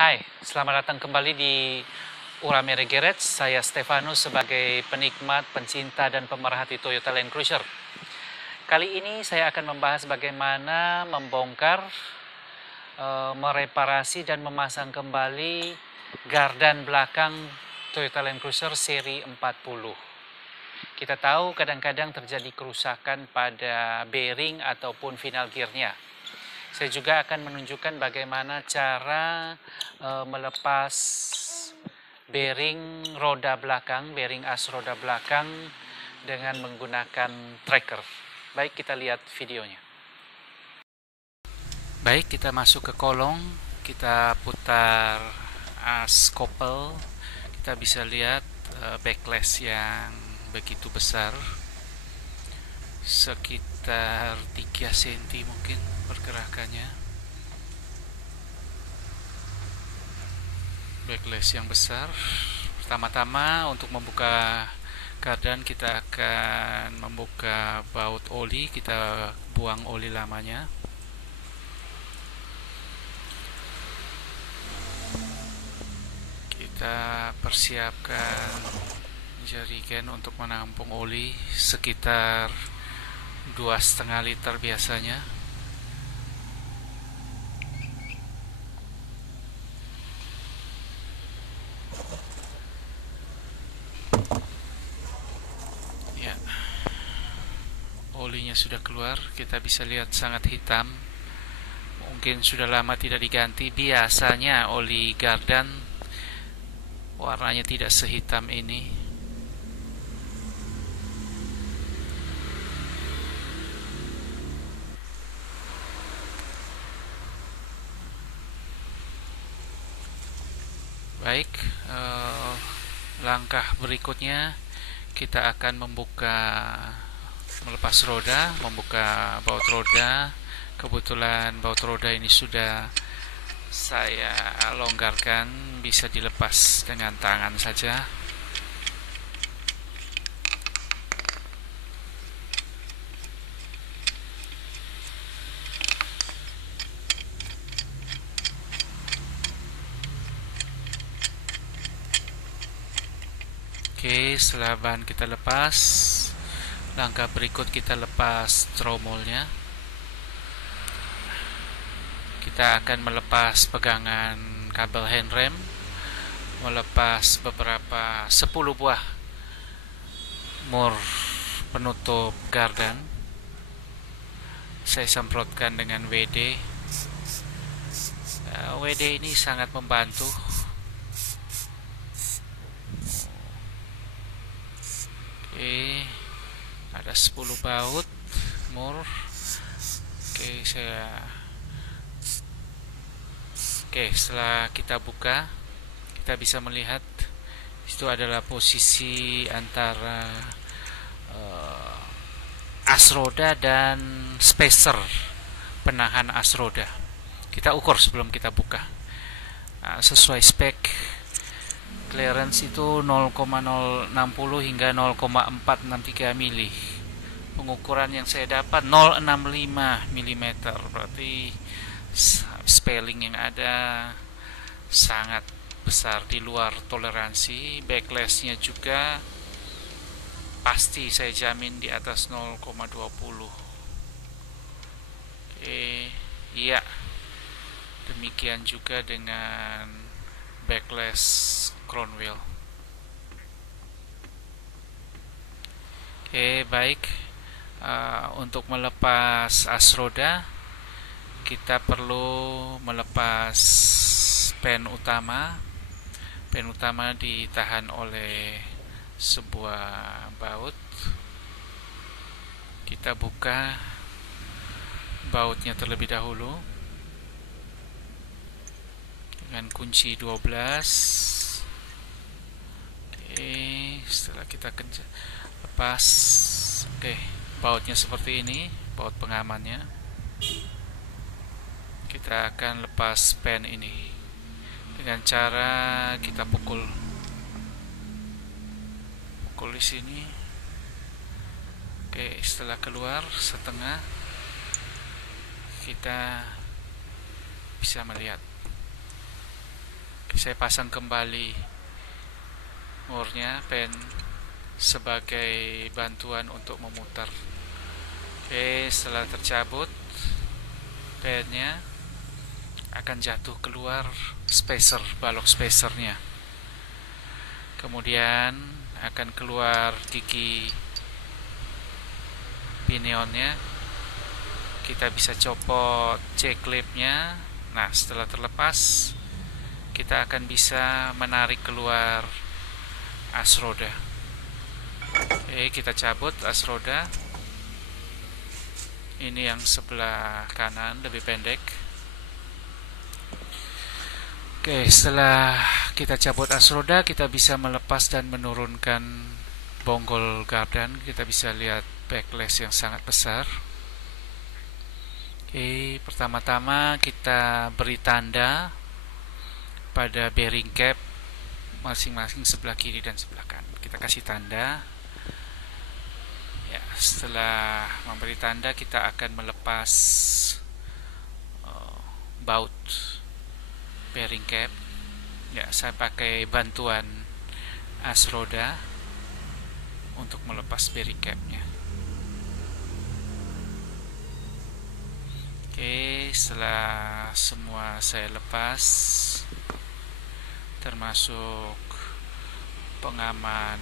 Hai, selamat datang kembali di Uramere Garage. Saya Stefanus sebagai penikmat, pencinta, dan pemerhati Toyota Land Cruiser. Kali ini saya akan membahas bagaimana membongkar, mereparasi, dan memasang kembali gardan belakang Toyota Land Cruiser seri 40. Kita tahu kadang-kadang terjadi kerusakan pada bearing ataupun final gearnya. Saya juga akan menunjukkan bagaimana cara melepas bearing roda belakang, bearing as roda belakang dengan menggunakan tracker. Baik, kita lihat videonya. Baik, kita masuk ke kolong, kita putar as kopel. Kita bisa lihat backlash yang begitu besar, sekitar 3 cm mungkin pergerakannya. Backlash yang besar. Pertama-tama untuk membuka gardan kita akan membuka baut oli, kita buang oli lamanya. Kita persiapkan jerigen untuk menampung oli sekitar 2,5 liter biasanya. Ya, olinya sudah keluar, kita bisa lihat sangat hitam. Mungkin sudah lama tidak diganti. Biasanya oli gardan warnanya tidak sehitam ini. Baik, langkah berikutnya kita akan melepas roda, membuka baut roda. Kebetulan baut roda ini sudah saya longgarkan, bisa dilepas dengan tangan saja. Oke, setelah bahan kita lepas, langkah berikut kita lepas tromolnya. Kita akan melepas pegangan kabel handrem, melepas beberapa 10 buah mur penutup gardan. Saya semprotkan dengan WD. WD ini sangat membantu. Oke, ada 10 baut mur. Setelah kita buka, kita bisa melihat itu adalah posisi antara as roda dan spacer penahan as roda. Kita ukur sebelum kita buka. Sesuai spek, clearance itu 0,060 hingga 0,463 mili. Pengukuran yang saya dapat 0,65 mm, berarti spelling yang ada sangat besar di luar toleransi. Backlashnya juga pasti saya jamin di atas 0,20. Iya, demikian juga dengan backlash crown wheel. Baik, untuk melepas as roda kita perlu melepas pen utama. Pen utama ditahan oleh sebuah baut. Kita buka bautnya terlebih dahulu dengan kunci 12. Setelah kita lepas, bautnya seperti ini, baut pengamannya. Kita akan lepas pen ini dengan cara kita pukul di sini. Setelah keluar setengah, kita bisa melihat Saya pasang kembali murnya pen sebagai bantuan untuk memutar. Oke, setelah tercabut pennya akan jatuh keluar spacer, balok spacernya. Kemudian akan keluar gigi pinionnya. Kita bisa copot C-clipnya. Nah, setelah terlepas, kita akan bisa menarik keluar as roda. Oke, kita cabut as roda. Ini yang sebelah kanan, lebih pendek. Oke, setelah kita cabut as roda, kita bisa melepas dan menurunkan bonggol gardan. Kita bisa lihat backlash yang sangat besar. Oke, pertama-tama kita beri tanda pada bearing cap masing-masing sebelah kiri dan sebelah kanan. Kita kasih tanda. Ya, setelah memberi tanda, kita akan melepas baut bearing cap. Ya, saya pakai bantuan as roda untuk melepas bearing capnya. Oke, setelah semua saya lepas, termasuk pengaman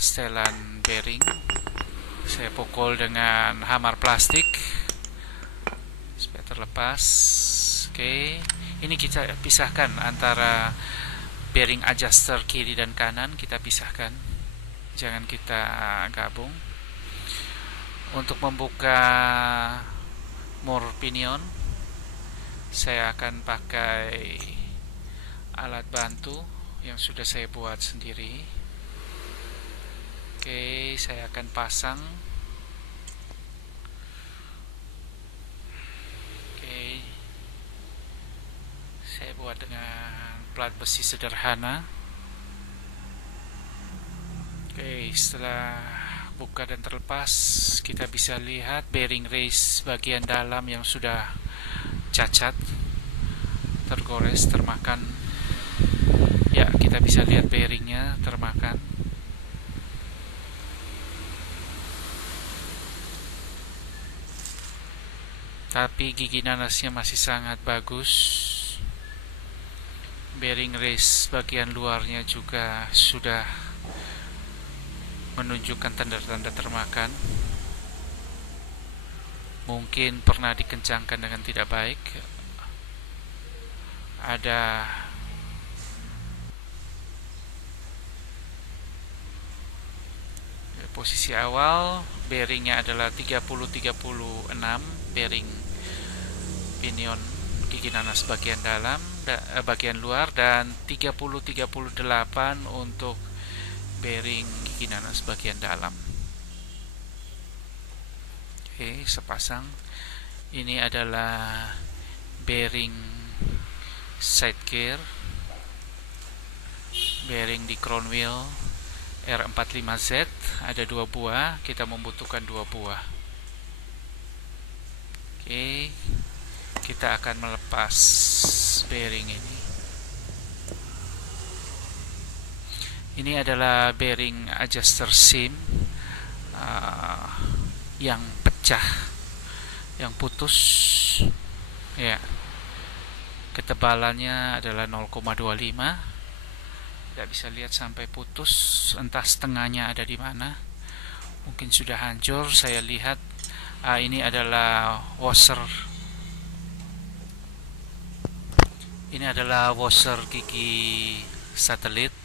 setelan bearing, saya pukul dengan hammer plastik supaya terlepas. Oke, ini kita pisahkan antara bearing adjuster kiri dan kanan, kita pisahkan, jangan kita gabung. Untuk membuka mur pinion, saya akan pakai alat bantu yang sudah saya buat sendiri. Oke, saya akan pasang. Oke, saya buat dengan plat besi sederhana. Oke, setelah buka dan terlepas, kita bisa lihat bearing race bagian dalam yang sudah cacat, tergores, termakan. Ya, kita bisa lihat bearingnya termakan. Tapi gigi nanasnya masih sangat bagus. Bearing race bagian luarnya juga sudah menunjukkan tanda-tanda termakan. Mungkin pernah dikencangkan dengan tidak baik. Ada posisi awal, bearingnya adalah 30-36, bearing pinion gigi nanas bagian dalam, bagian luar, dan 30-38 untuk bearing gigi nanas bagian dalam. Oke, sepasang. Ini adalah bearing side gear, bearing di crown wheel R45Z, ada 2 buah, kita membutuhkan 2 buah. Oke, kita akan melepas bearing ini. Ini adalah bearing adjuster sim yang pecah, yang putus. Ya, ketebalannya adalah 0,25. Tidak bisa lihat sampai putus, entah setengahnya ada di mana. Mungkin sudah hancur. Saya lihat ini adalah washer. Ini adalah washer gigi satelit.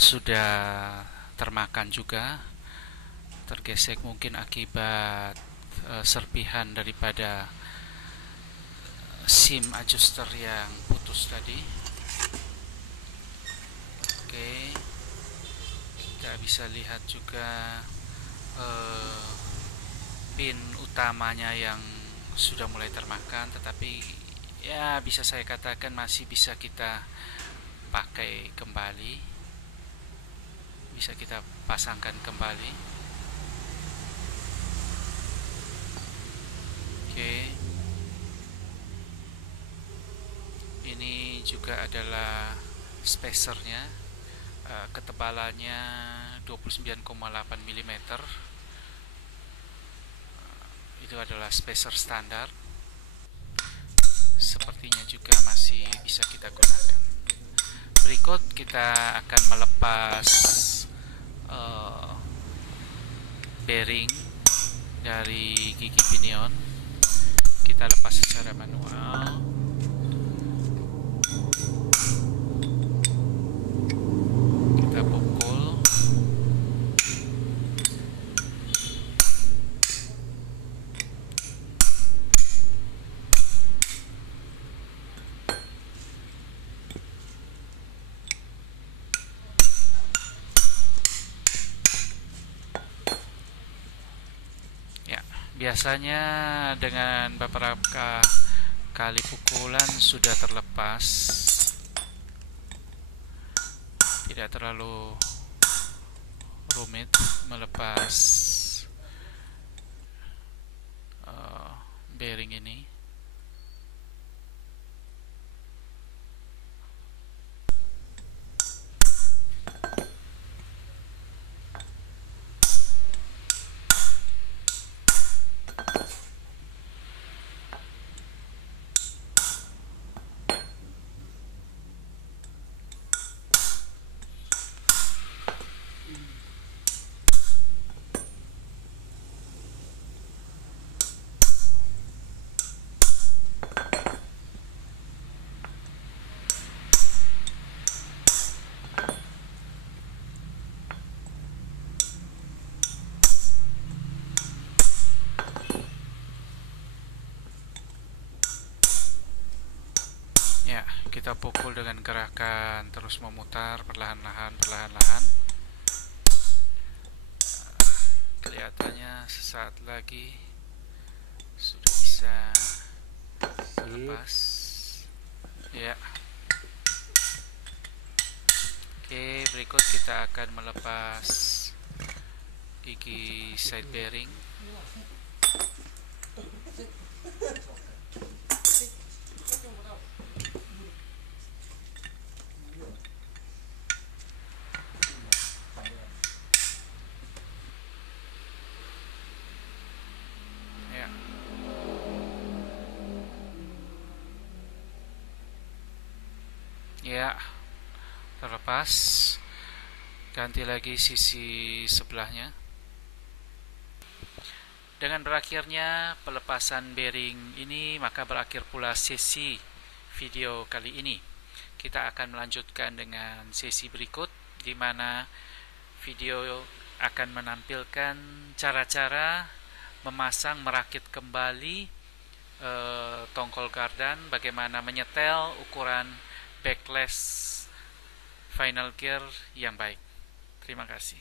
Sudah termakan juga, tergesek mungkin akibat serpihan daripada sim adjuster yang putus tadi. Oke, kita bisa lihat juga pin utamanya yang sudah mulai termakan, tetapi ya bisa saya katakan masih bisa kita pakai kembali, bisa kita pasangkan kembali. Oke, juga adalah spacernya, ketebalannya 29,8 mm. Itu adalah spacer standar. Sepertinya juga masih bisa kita gunakan. Berikut kita akan melepas bearing dari gigi pinion. Kita lepas secara manual. Kita pukul. Biasanya dengan beberapa kali pukulan sudah terlepas, tidak terlalu rumit melepas bearing ini. Ya, kita pukul dengan gerakan terus memutar perlahan-lahan. Kelihatannya sesaat lagi sudah bisa lepas. Ya. Oke, berikut kita akan melepas gigi side bearing. Ya, terlepas. Ganti lagi sisi sebelahnya. Dengan berakhirnya pelepasan bearing ini, maka berakhir pula sesi video kali ini. Kita akan melanjutkan dengan sesi berikut, di mana video akan menampilkan cara-cara memasang, merakit kembali tongkol gardan, bagaimana menyetel ukuran backlash final gear yang baik. Terima kasih.